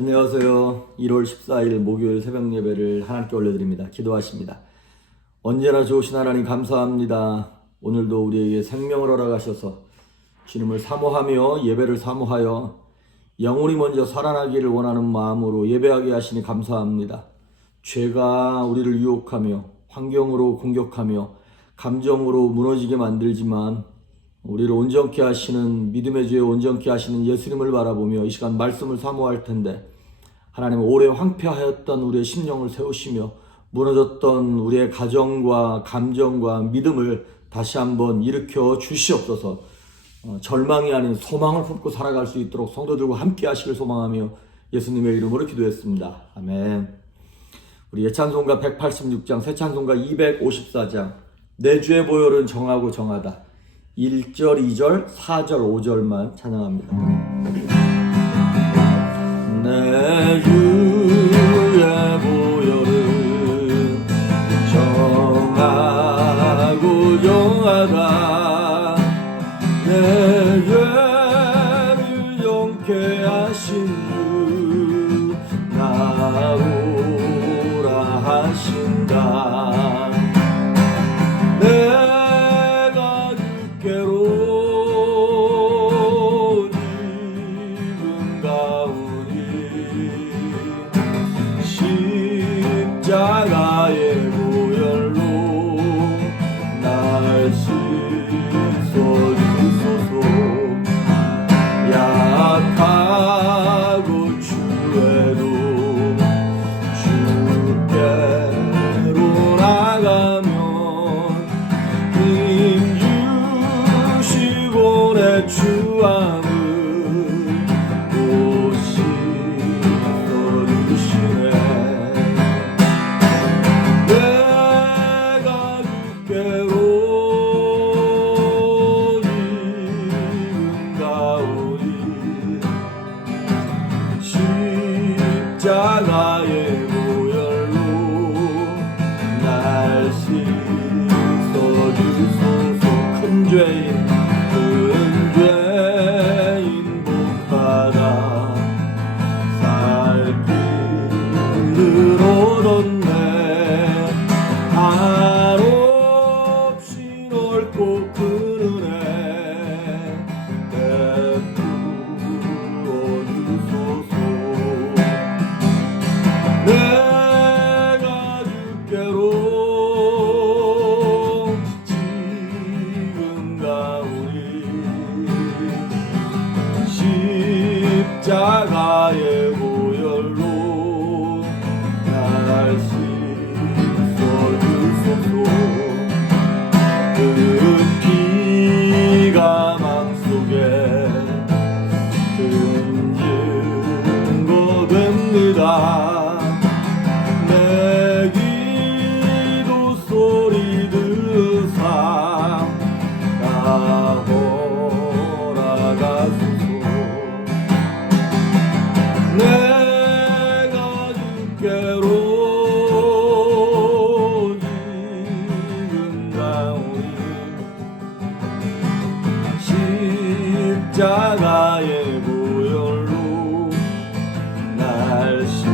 안녕하세요. 1월 14일 목요일 새벽 예배를 하나님께 올려드립니다. 기도하십니다. 언제나 좋으신 하나님 감사합니다. 오늘도 우리에게 생명을 허락하셔서 주님을 사모하며 예배를 사모하여 영혼이 먼저 살아나기를 원하는 마음으로 예배하게 하시니 감사합니다. 죄가 우리를 유혹하며 환경으로 공격하며 감정으로 무너지게 만들지만 우리를 온전케 하시는 믿음의 주에 온전케 하시는 예수님을 바라보며 이 시간 말씀을 사모할 텐데 하나님 오래 황폐하였던 우리의 심령을 세우시며 무너졌던 우리의 가정과 감정과 믿음을 다시 한번 일으켜 주시옵소서. 절망이 아닌 소망을 품고 살아갈 수 있도록 성도들과 함께 하시길 소망하며 예수님의 이름으로 기도했습니다. 아멘. 우리 예찬송가 186장, 새찬송가 254장 내 주의 보혈은 정하고 정하다 1절, 2절, 4절, 5절만 찬양합니다. 내 주의 보혈은 정하고 정하다 내 죄를 용케 하신 주 나오라 하신다. 내가 주께로 지금 가오니 십자가의 보혈로 날 씻어주소서. 약하고 추해도 주께로 나가면 힘 주시고 내 주함을 또 씻어주시네. 내가 주께로 지금 가오니 십자가의 보혈로 날 씻어주소서. 큰 죄인 복받아 살 길을 얻었네. 한없이 넓고 큰 은혜 베풀어 주소서. 내가 주께로 지금 가오니 십자가의 보혈로 날 씻어주소서. 그 피가 맘속에 큰 증거 됩니다. 내 기도 소리 들으사 나오라가소서. 내가 주께로 지금 가오니 십자가의 보혈로 날 씻어주소서.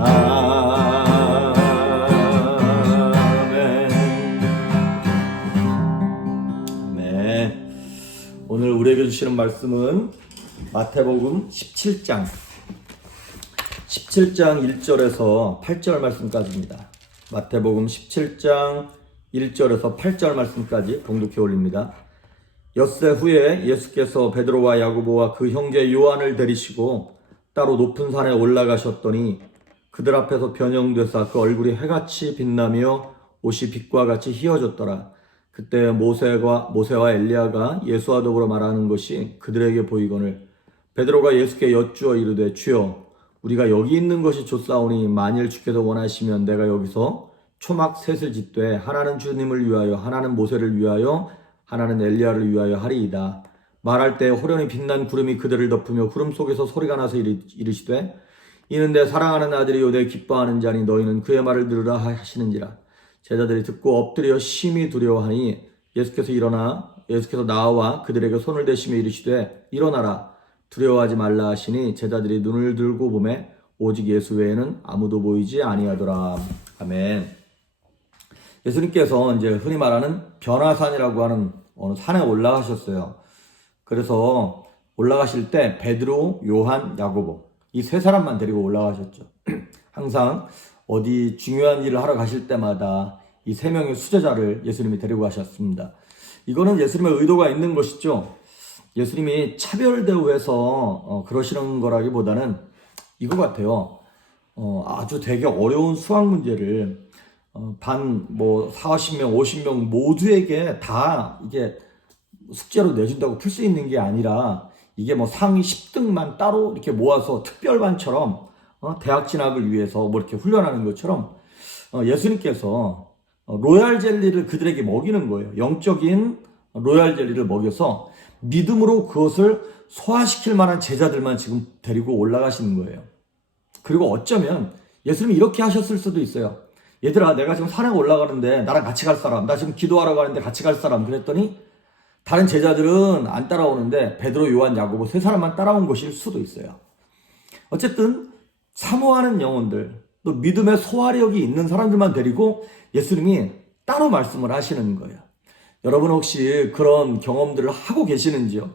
아멘. 네. 오늘 우리에게 주시는 말씀은 마태복음 17장 1절에서 8절 말씀까지입니다. 마태복음 17장 1절에서 8절 말씀까지 봉독해 올립니다. 엿새 후에 예수께서 베드로와 야고보와 그 형제 요한을 데리시고 따로 높은 산에 올라가셨더니 그들 앞에서 변형되사 그 얼굴이 해같이 빛나며 옷이 빛과 같이 휘어졌더라. 그때 모세와 엘리야가 예수와 더불어 말하는 것이 그들에게 보이거늘 베드로가 예수께 여쭈어 이르되 주여 우리가 여기 있는 것이 좋사오니 만일 주께서 원하시면 내가 여기서 초막 셋을 짓되 하나는 주님을 위하여 하나는 모세를 위하여 하나는 엘리야를 위하여 하리이다. 말할 때 호련히 빛난 구름이 그들을 덮으며 구름 속에서 소리가 나서 이르시되 이는 내 사랑하는 아들이요 내 기뻐하는 자니 너희는 그의 말을 들으라 하시는지라. 제자들이 듣고 엎드려 심히 두려워하니 예수께서 나와 그들에게 손을 대시며 이르시되 일어나라 두려워하지 말라 하시니 제자들이 눈을 들고 보매 오직 예수 외에는 아무도 보이지 아니하더라. 아멘. 예수님께서 이제 흔히 말하는 변화산이라고 하는 어느 산에 올라가셨어요. 그래서 올라가실 때 베드로, 요한, 야고보 이 세 사람만 데리고 올라가셨죠. 항상 어디 중요한 일을 하러 가실 때마다 이 세 명의 수제자를 예수님이 데리고 가셨습니다. 이거는 예수님의 의도가 있는 것이죠. 예수님이 차별 대우해서 그러시는 거라기보다는 이거 같아요. 아주 되게 어려운 수학 문제를 40명, 50명 모두에게 다 이게 숙제로 내준다고 풀 수 있는 게 아니라 이게 상위 10등만 따로 이렇게 모아서 특별반처럼 대학 진학을 위해서 이렇게 훈련하는 것처럼 예수님께서 로얄 젤리를 그들에게 먹이는 거예요. 영적인 로얄 젤리를 먹여서 믿음으로 그것을 소화시킬 만한 제자들만 지금 데리고 올라가시는 거예요. 그리고 어쩌면 예수님이 이렇게 하셨을 수도 있어요. 얘들아, 내가 지금 산에 올라가는데 나랑 같이 갈 사람, 나 지금 기도하러 가는데 같이 갈 사람, 그랬더니 다른 제자들은 안 따라오는데 베드로, 요한, 야고보 세 사람만 따라온 것일 수도 있어요. 어쨌든 사모하는 영혼들, 또 믿음의 소화력이 있는 사람들만 데리고 예수님이 따로 말씀을 하시는 거예요. 여러분 혹시 그런 경험들을 하고 계시는지요?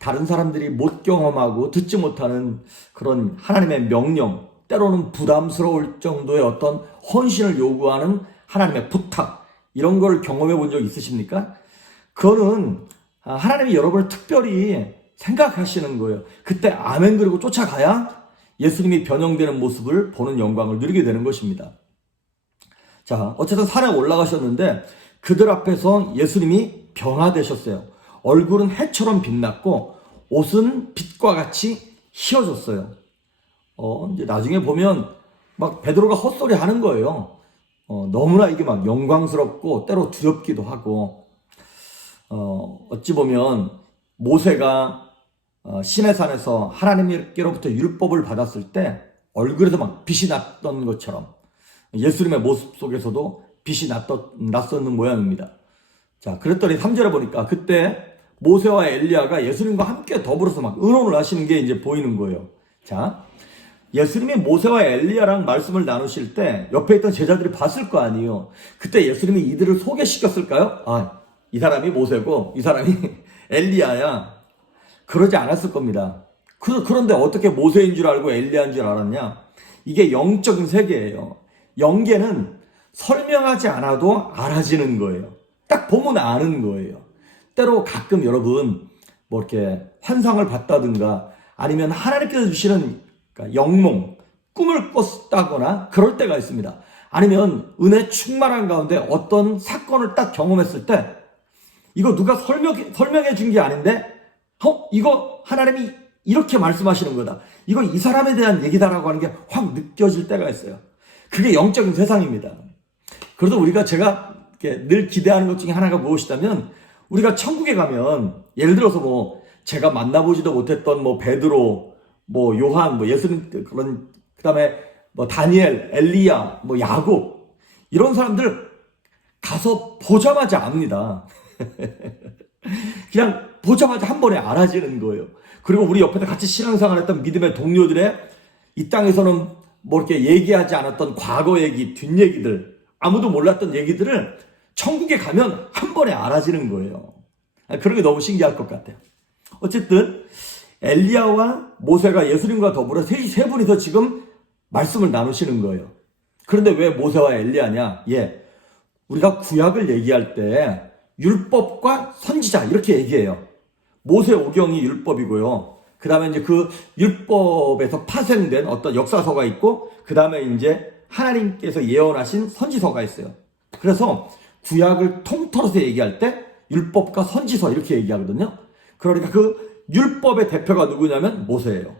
다른 사람들이 못 경험하고 듣지 못하는 그런 하나님의 명령, 때로는 부담스러울 정도의 어떤 헌신을 요구하는 하나님의 부탁, 이런 걸 경험해 본 적 있으십니까? 그거는 하나님이 여러분을 특별히 생각하시는 거예요. 그때 아멘 그리고 쫓아가야 예수님이 변형되는 모습을 보는 영광을 누리게 되는 것입니다. 자, 어쨌든 산에 올라가셨는데 그들 앞에서 예수님이 변화되셨어요. 얼굴은 해처럼 빛났고 옷은 빛과 같이 희어졌어요. 이제 나중에 보면 베드로가 헛소리 하는 거예요. 너무나 이게 영광스럽고 때로 두렵기도 하고, 어찌 보면 모세가 시내산에서 하나님께로부터 율법을 받았을 때 얼굴에서 빛이 났던 것처럼 예수님의 모습 속에서도 빛이 났었는 모양입니다. 자, 그랬더니 3절에 보니까 그때 모세와 엘리야가 예수님과 함께 더불어서 의논을 하시는 게 이제 보이는 거예요. 자, 예수님이 모세와 엘리야랑 말씀을 나누실 때 옆에 있던 제자들이 봤을 거 아니에요. 그때 예수님이 이들을 소개시켰을까요? 이 사람이 모세고 이 사람이 엘리야야. 그러지 않았을 겁니다. 그런데 어떻게 모세인 줄 알고 엘리야인 줄 알았냐? 이게 영적인 세계예요. 영계는 설명하지 않아도 알아지는 거예요. 딱 보면 아는 거예요. 때로 가끔 여러분 이렇게 환상을 봤다든가 아니면 하나님께서 주시는 영몽, 꿈을 꿨다거나 그럴 때가 있습니다. 아니면 은혜 충만한 가운데 어떤 사건을 딱 경험했을 때 이거 누가 설명해 준 게 아닌데 이거 하나님이 이렇게 말씀하시는 거다. 이거 이 사람에 대한 얘기다라고 하는 게 확 느껴질 때가 있어요. 그게 영적인 세상입니다. 그래도 제가 늘 기대하는 것 중에 하나가 무엇이냐면 우리가 천국에 가면 예를 들어서 제가 만나보지도 못했던 베드로, 요한, 예수님 그다음에 다니엘, 엘리야, 야곱 이런 사람들 가서 보자마자 압니다. 그냥 보자마자 한 번에 알아지는 거예요. 그리고 우리 옆에서 같이 신앙생활했던 믿음의 동료들의 이 땅에서는 이렇게 얘기하지 않았던 과거 얘기, 뒷얘기들, 아무도 몰랐던 얘기들을 천국에 가면 한 번에 알아지는 거예요. 그런 게 너무 신기할 것 같아요. 어쨌든 엘리야와 모세가 예수님과 더불어 세 분이서 지금 말씀을 나누시는 거예요. 그런데 왜 모세와 엘리야냐? 우리가 구약을 얘기할 때 율법과 선지자 이렇게 얘기해요. 모세 오경이 율법이고요. 그 다음에 이제 그 율법에서 파생된 어떤 역사서가 있고, 그 다음에 이제 하나님께서 예언하신 선지서가 있어요. 그래서 구약을 통틀어서 얘기할 때 율법과 선지서 이렇게 얘기하거든요. 그러니까 그 율법의 대표가 누구냐면 모세예요.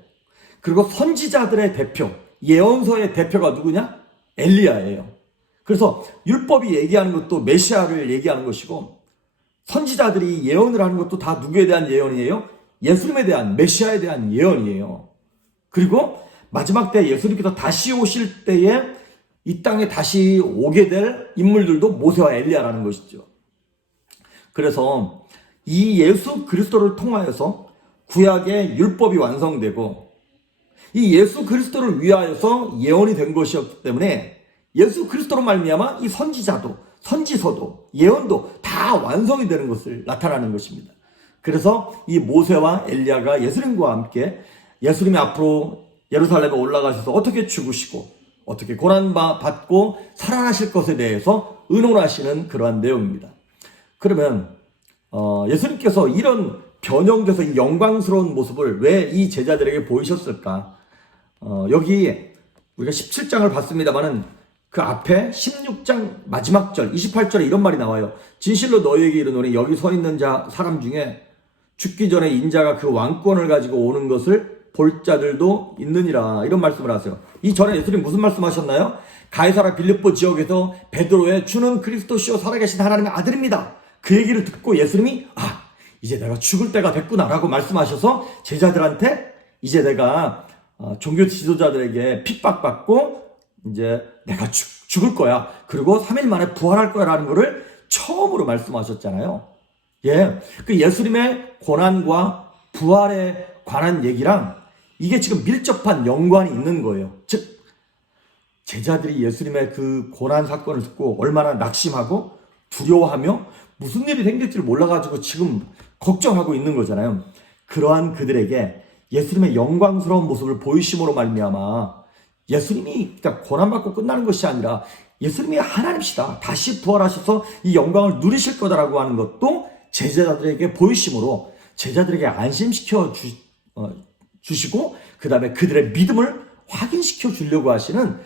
그리고 선지자들의 대표, 예언서의 대표가 누구냐? 엘리야예요. 그래서 율법이 얘기하는 것도 메시아를 얘기하는 것이고, 선지자들이 예언을 하는 것도 다 누구에 대한 예언이에요? 예수님에 대한, 메시아에 대한 예언이에요. 그리고 마지막 때 예수님께서 다시 오실 때에 이 땅에 다시 오게 될 인물들도 모세와 엘리야라는 것이죠. 그래서 이 예수 그리스도를 통하여서 구약의 율법이 완성되고 이 예수 그리스도를 위하여서 예언이 된 것이었기 때문에 예수 그리스도로 말미암아 이 선지자도 선지서도 예언도 다 완성이 되는 것을 나타나는 것입니다. 그래서 이 모세와 엘리야가 예수님과 함께 예수님이 앞으로 예루살렘에 올라가셔서 어떻게 죽으시고 어떻게 고난받고 살아나실 것에 대해서 의논하시는 그러한 내용입니다. 그러면 예수님께서 이런 변형돼서 이 영광스러운 모습을 왜 이 제자들에게 보이셨을까? 여기 우리가 17장을 봤습니다만은 그 앞에 16장 마지막 절 28절에 이런 말이 나와요. 진실로 너희에게 이르노니 여기 서 있는 사람 중에 죽기 전에 인자가 그 왕권을 가지고 오는 것을 볼 자들도 있느니라, 이런 말씀을 하세요. 이 전에 예수님 무슨 말씀하셨나요? 가이사라 빌립보 지역에서 베드로의 주는 그리스도시요 살아계신 하나님의 아들입니다, 그 얘기를 듣고 예수님이 이제 내가 죽을 때가 됐구나라고 말씀하셔서 제자들한테 이제 내가 종교 지도자들에게 핍박받고 이제 내가 죽을 거야, 그리고 3일 만에 부활할 거야 라는 거를 처음으로 말씀하셨잖아요. 그 예수님의 고난과 부활에 관한 얘기랑 이게 지금 밀접한 연관이 있는 거예요. 즉 제자들이 예수님의 그 고난 사건을 듣고 얼마나 낙심하고 두려워하며 무슨 일이 생길지를 몰라가지고 지금 걱정하고 있는 거잖아요. 그러한 그들에게 예수님의 영광스러운 모습을 보이심으로 말미암아 예수님이 그러니까 고난받고 끝나는 것이 아니라 예수님이 하나님이시다, 다시 부활하셔서 이 영광을 누리실 거다라고 하는 것도 제자들에게 보이심으로 제자들에게 안심시켜 주시고 그 다음에 그들의 믿음을 확인시켜 주려고 하시는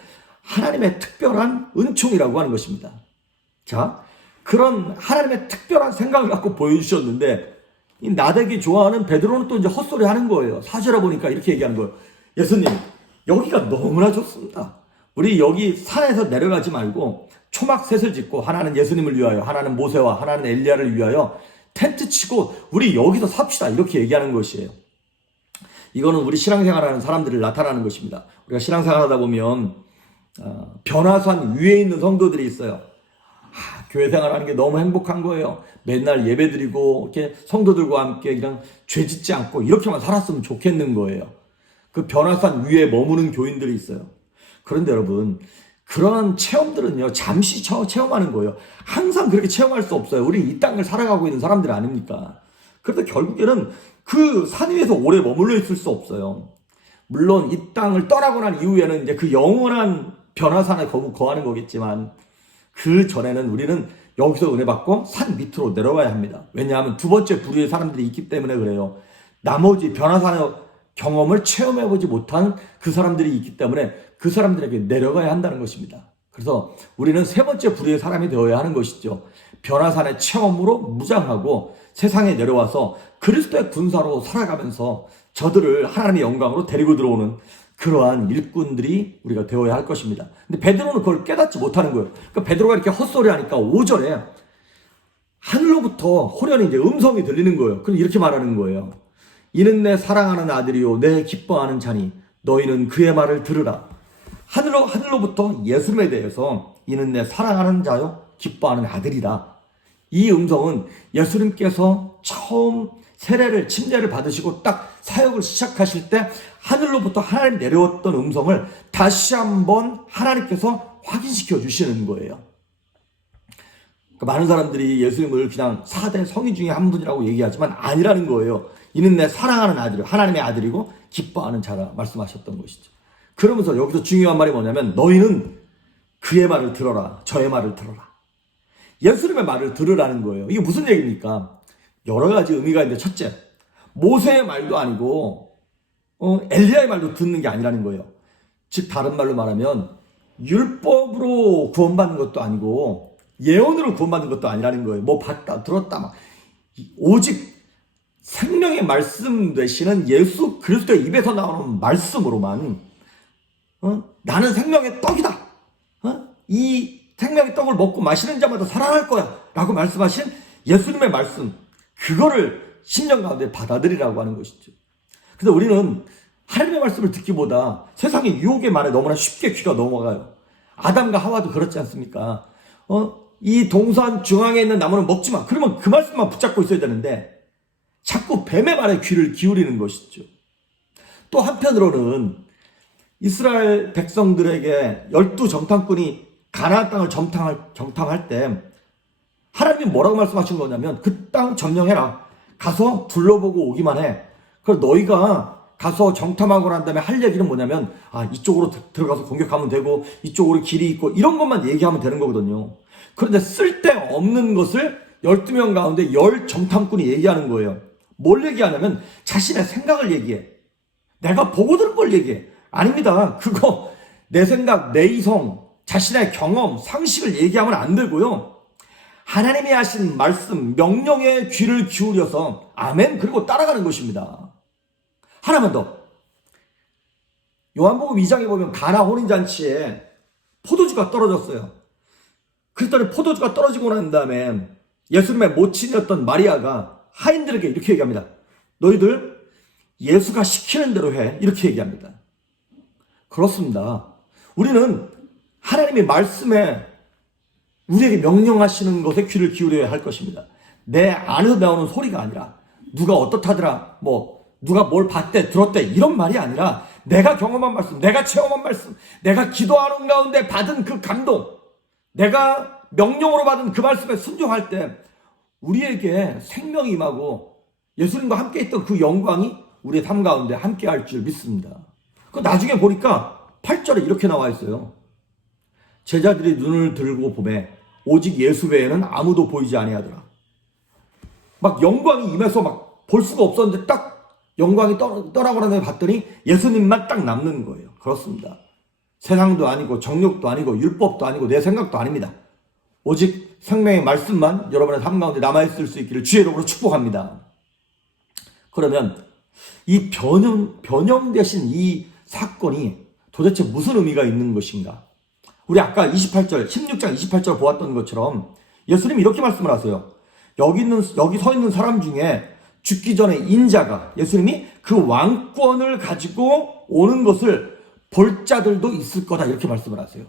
하나님의 특별한 은총이라고 하는 것입니다. 자, 그런 하나님의 특별한 생각을 갖고 보여주셨는데 이 나대기 좋아하는 베드로는 또 이제 헛소리 하는 거예요. 4절에 보니까 이렇게 얘기하는 거예요. 예수님, 여기가 너무나 좋습니다. 우리 여기 산에서 내려가지 말고 초막셋을 짓고 하나는 예수님을 위하여, 하나는 모세와 하나는 엘리야를 위하여 텐트 치고 우리 여기서 삽시다, 이렇게 얘기하는 것이에요. 이거는 우리 신앙생활하는 사람들을 나타나는 것입니다. 우리가 신앙생활하다 보면 변화산 위에 있는 성도들이 있어요. 교회 생활하는 게 너무 행복한 거예요. 맨날 예배드리고 이렇게 성도들과 함께 그냥 죄 짓지 않고 이렇게만 살았으면 좋겠는 거예요. 그 변화산 위에 머무는 교인들이 있어요. 그런데 여러분, 그런 체험들은요 잠시 체험하는 거예요. 항상 그렇게 체험할 수 없어요. 우리 이 땅을 살아가고 있는 사람들 아닙니까? 그래서 결국에는 그 산 위에서 오래 머물러 있을 수 없어요. 물론 이 땅을 떠나고 난 이후에는 이제 그 영원한 변화산에 거하는 거겠지만 그 전에는 우리는 여기서 은혜 받고 산 밑으로 내려가야 합니다. 왜냐하면 두 번째 부류의 사람들이 있기 때문에 그래요. 나머지 변화산의 경험을 체험해보지 못한 그 사람들이 있기 때문에 그 사람들에게 내려가야 한다는 것입니다. 그래서 우리는 세 번째 부류의 사람이 되어야 하는 것이죠. 변화산의 체험으로 무장하고 세상에 내려와서 그리스도의 군사로 살아가면서 저들을 하나님의 영광으로 데리고 들어오는 그러한 일꾼들이 우리가 되어야 할 것입니다. 근데 베드로는 그걸 깨닫지 못하는 거예요. 그러니까 베드로가 이렇게 헛소리 하니까 5절에 하늘로부터 호련히 이제 음성이 들리는 거예요. 그럼 이렇게 말하는 거예요. 이는 내 사랑하는 아들이요 내 기뻐하는 자니 너희는 그의 말을 들으라. 하늘로부터 예수님에 대해서 이는 내 사랑하는 자요 기뻐하는 아들이라. 이 음성은 예수님께서 처음 침례를 받으시고 딱 사역을 시작하실 때 하늘로부터 하나님 내려왔던 음성을 다시 한번 하나님께서 확인시켜 주시는 거예요. 그러니까 많은 사람들이 예수님을 그냥 4대 성인 중에 한 분이라고 얘기하지만 아니라는 거예요. 이는 내 사랑하는 아들이요 하나님의 아들이고 기뻐하는 자라 말씀하셨던 것이죠. 그러면서 여기서 중요한 말이 뭐냐면 너희는 그의 말을 들어라, 저의 말을 들어라. 예수님의 말을 들으라는 거예요. 이게 무슨 얘기입니까? 여러 가지 의미가 있는데 첫째, 모세의 말도 아니고 엘리야의 말도 듣는 게 아니라는 거예요. 즉 다른 말로 말하면 율법으로 구원받는 것도 아니고 예언으로 구원받는 것도 아니라는 거예요. 뭐 봤다 들었다 막 오직 생명의 말씀 되시는 예수 그리스도의 입에서 나오는 말씀으로만 나는 생명의 떡이다. 이 생명의 떡을 먹고 마시는 자마다 살아날 거야 라고 말씀하신 예수님의 말씀, 그거를 심령 가운데 받아들이라고 하는 것이죠. 그래서 우리는 하나님의 말씀을 듣기보다 세상의 유혹의 말에 너무나 쉽게 귀가 넘어가요. 아담과 하와도 그렇지 않습니까? 이 동산 중앙에 있는 나무는 먹지 마. 그러면 그 말씀만 붙잡고 있어야 되는데 자꾸 뱀의 말에 귀를 기울이는 것이죠. 또 한편으로는 이스라엘 백성들에게 12정탐꾼이 가나안 땅을 정탐할 때 하나님이 뭐라고 말씀하신 거냐면 그 땅 점령해라. 가서 둘러보고 오기만 해. 그럼 너희가 가서 정탐하고 난 다음에 할 얘기는 뭐냐면 이쪽으로 들어가서 공격하면 되고 이쪽으로 길이 있고 이런 것만 얘기하면 되는 거거든요. 그런데 쓸데없는 것을 12명 가운데 10정탐꾼이 얘기하는 거예요. 뭘 얘기하냐면 자신의 생각을 얘기해. 내가 보고 들은 걸 얘기해. 아닙니다. 그거 내 생각, 내 이성, 자신의 경험, 상식을 얘기하면 안 되고요. 하나님이 하신 말씀, 명령에 귀를 기울여서 아멘 그리고 따라가는 것입니다. 하나만 더. 요한복음 2장에 보면 가나 혼인잔치에 포도주가 떨어졌어요. 그랬더니 포도주가 떨어지고 난 다음에 예수님의 모친이었던 마리아가 하인들에게 이렇게 얘기합니다. 너희들 예수가 시키는 대로 해. 이렇게 얘기합니다. 그렇습니다. 우리는 하나님의 말씀에 우리에게 명령하시는 것에 귀를 기울여야 할 것입니다. 내 안에서 나오는 소리가 아니라 누가 어떻다더라, 누가 뭘 봤대, 들었대 이런 말이 아니라 내가 경험한 말씀, 내가 체험한 말씀, 내가 기도하는 가운데 받은 그 감동, 내가 명령으로 받은 그 말씀에 순종할 때 우리에게 생명이 임하고 예수님과 함께 있던 그 영광이 우리의 삶 가운데 함께 할 줄 믿습니다. 그 나중에 보니까 8절에 이렇게 나와 있어요. 제자들이 눈을 들고 보매 오직 예수 외에는 아무도 보이지 아니하더라. 막 영광이 임해서 막 볼 수가 없었는데 딱 영광이 떠나고 난 다음에 봤더니 예수님만 딱 남는 거예요. 그렇습니다. 세상도 아니고 정욕도 아니고 율법도 아니고 내 생각도 아닙니다. 오직 생명의 말씀만 여러분의 삶 가운데 남아있을 수 있기를 주의 이름으로 축복합니다. 그러면 이 변형되신 이 사건이 도대체 무슨 의미가 있는 것인가? 우리 아까 16장 28절 보았던 것처럼 예수님이 이렇게 말씀을 하세요. 여기 서 있는 사람 중에 죽기 전에 인자가 예수님이 그 왕권을 가지고 오는 것을 볼 자들도 있을 거다 이렇게 말씀을 하세요.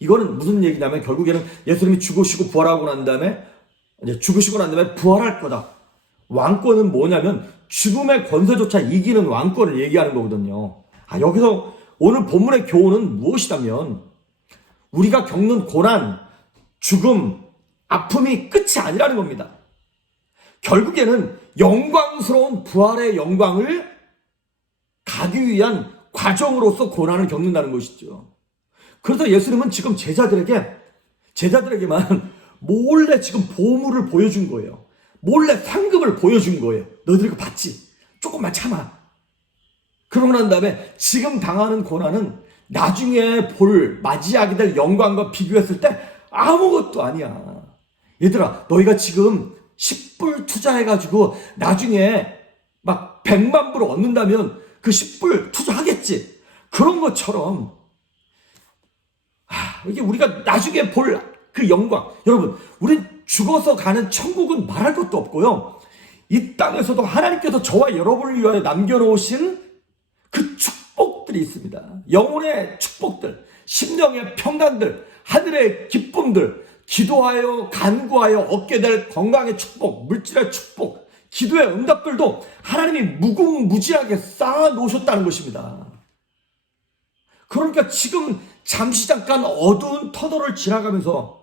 이거는 무슨 얘기냐면 결국에는 예수님이 죽으시고 부활하고 난 다음에 이제 죽으시고 난 다음에 부활할 거다. 왕권은 뭐냐면 죽음의 권세조차 이기는 왕권을 얘기하는 거거든요. 여기서 오늘 본문의 교훈은 무엇이냐면 우리가 겪는 고난, 죽음, 아픔이 끝이 아니라는 겁니다. 결국에는 영광스러운 부활의 영광을 가기 위한 과정으로서 고난을 겪는다는 것이죠. 그래서 예수님은 지금 제자들에게만 몰래 지금 보물을 보여준 거예요. 몰래 상급을 보여준 거예요. 너희들 이거 봤지? 조금만 참아. 그러고 난 다음에 지금 당하는 고난은 나중에 맞이하게 될 영광과 비교했을 때 아무것도 아니야. 얘들아, 너희가 지금 10불 투자해가지고 나중에 막 100만 불을 얻는다면 그 10불 투자하겠지. 그런 것처럼 이게 우리가 나중에 볼 그 영광. 여러분, 우린 죽어서 가는 천국은 말할 것도 없고요. 이 땅에서도 하나님께서 저와 여러분을 위하여 남겨놓으신 그 축복들이 있습니다. 영혼의 축복들, 심령의 평강들, 하늘의 기쁨들, 기도하여 간구하여 얻게 될 건강의 축복, 물질의 축복, 기도의 응답들도 하나님이 무궁무진하게 쌓아 놓으셨다는 것입니다. 그러니까 지금 잠시 잠깐 어두운 터널을 지나가면서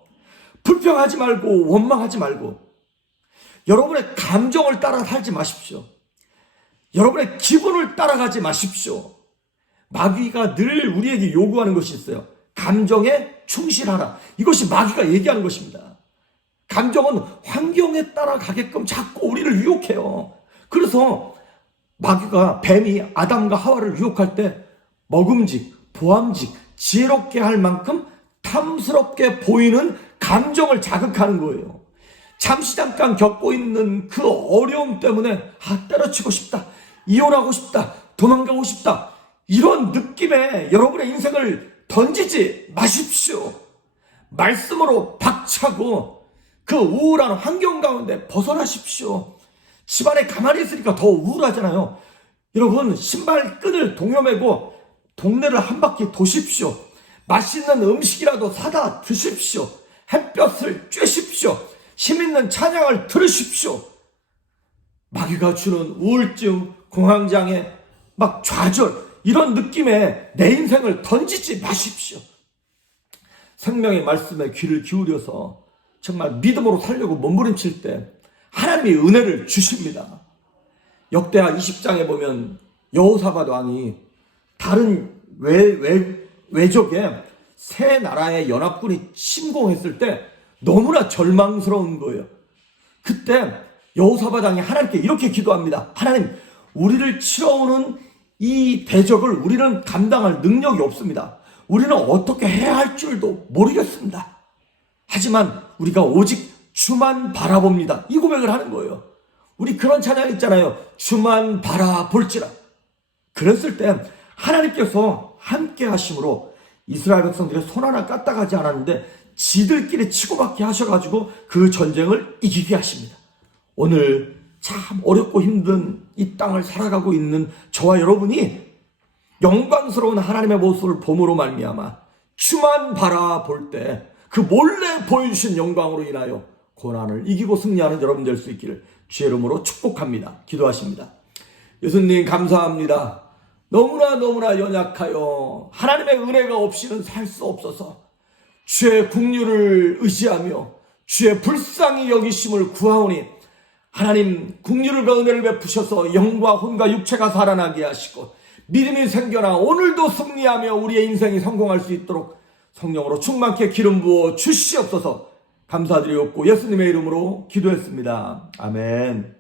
불평하지 말고 원망하지 말고 여러분의 감정을 따라 살지 마십시오. 여러분의 기분을 따라가지 마십시오. 마귀가 늘 우리에게 요구하는 것이 있어요. 감정에 충실하라. 이것이 마귀가 얘기하는 것입니다. 감정은 환경에 따라가게끔 자꾸 우리를 유혹해요. 그래서 마귀가 뱀이 아담과 하와를 유혹할 때 먹음직, 보암직, 지혜롭게 할 만큼 탐스럽게 보이는 감정을 자극하는 거예요. 잠시 잠깐 겪고 있는 그 어려움 때문에 때려치고 싶다, 이혼하고 싶다, 도망가고 싶다, 이런 느낌에 여러분의 인생을 던지지 마십시오. 말씀으로 박차고 그 우울한 환경 가운데 벗어나십시오. 집안에 가만히 있으니까 더 우울하잖아요. 여러분, 신발끈을 동여매고 동네를 한 바퀴 도십시오. 맛있는 음식이라도 사다 드십시오. 햇볕을 쬐십시오. 힘있는 찬양을 들으십시오. 마귀가 주는 우울증, 공황장애, 막 좌절, 이런 느낌에 내 인생을 던지지 마십시오. 생명의 말씀에 귀를 기울여서 정말 믿음으로 살려고 몸부림칠 때 하나님이 은혜를 주십니다. 역대하 20장에 보면 여호사밧 왕이 다른 외족에 세 나라의 연합군이 침공했을 때 너무나 절망스러운 거예요. 그때 여호사밧 왕이 하나님께 이렇게 기도합니다. 하나님, 우리를 치러오는 이 대적을 우리는 감당할 능력이 없습니다. 우리는 어떻게 해야 할 줄도 모르겠습니다. 하지만 우리가 오직 주만 바라봅니다. 이 고백을 하는 거예요. 우리 그런 찬양 있잖아요. 주만 바라볼지라. 그랬을 때 하나님께서 함께 하심으로 이스라엘 백성들의 손 하나 까딱하지 않았는데 지들끼리 치고받게 하셔가지고 그 전쟁을 이기게 하십니다. 오늘 참 어렵고 힘든 이 땅을 살아가고 있는 저와 여러분이 영광스러운 하나님의 모습을 봄으로 말미암아 주만 바라볼 때 그 몰래 보여주신 영광으로 인하여 고난을 이기고 승리하는 여러분 될 수 있기를 주의 이름으로 축복합니다. 기도하십니다. 예수님 감사합니다. 너무나 연약하여 하나님의 은혜가 없이는 살 수 없어서 주의 긍휼을 의지하며 주의 불쌍히 여기심을 구하오니 하나님 긍휼과 은혜를 베푸셔서 영과 혼과 육체가 살아나게 하시고 믿음이 생겨나 오늘도 승리하며 우리의 인생이 성공할 수 있도록 성령으로 충만케 기름 부어 주시옵소서. 감사드리옵고 예수님의 이름으로 기도했습니다. 아멘.